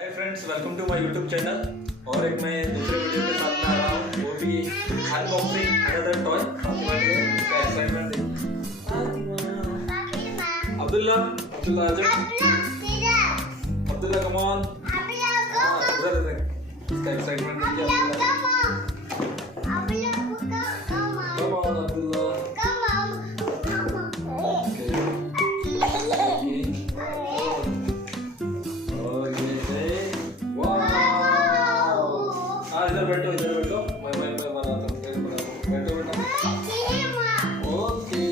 Hi friends, welcome to my YouTube channel. और एक मैं दूसरे वीडियो के साथ में आ रहा हूँ, वो भी अनबॉक्सिंग अनदर टॉय। फातिमा के लिए इसका एक्साइटमेंट देखिए। अब्दुल्ला अब्दुल्ला आ जाओ। Abdullah come on. उधर देख, इसका एक्साइटमेंट देखिए। Come on Abdullah. इधर बैठो मैं बनाता हूँ। बैठो बेटा। ओके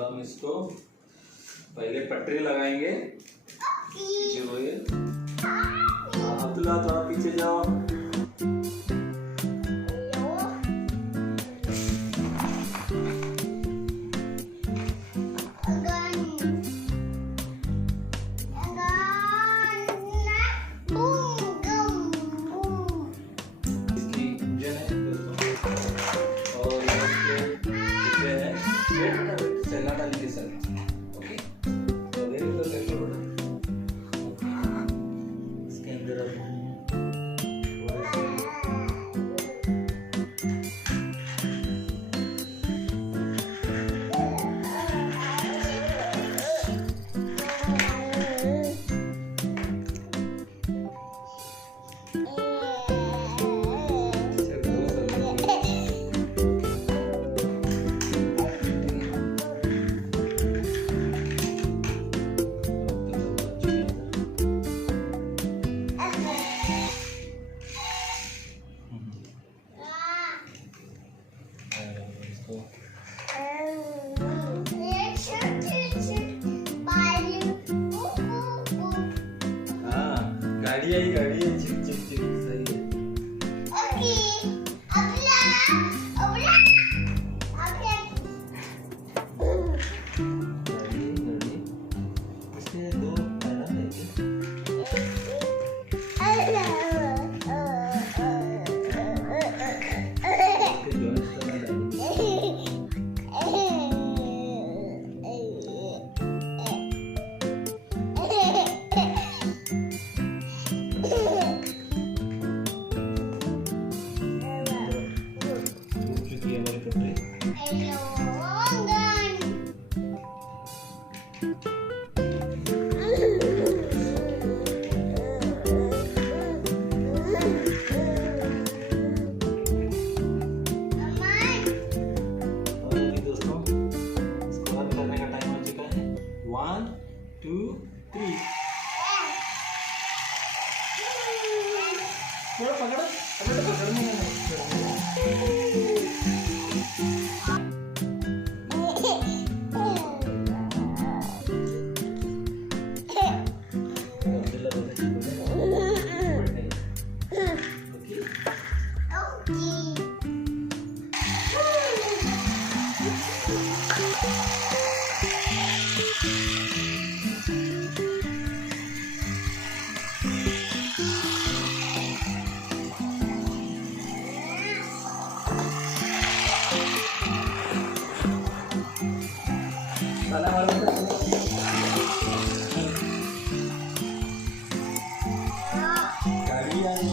हम इसको पहले पटरी लगाएंगे। पीछे रोइए। अब्दुल्ला थोड़ा पीछे जाओ। इसकी इंजन है और इसके है सेला डालेंगे सर। ओके, तो वेरी गुड देखो इसके अंदर गाड़ी है चिक चिक चिक सही है। ओके अब्दुल्ला अब्दुल्ला गाड़ी इसके दो पैर हैं। One, two, three. पकड़ो पकड़ो गाड़ी आई।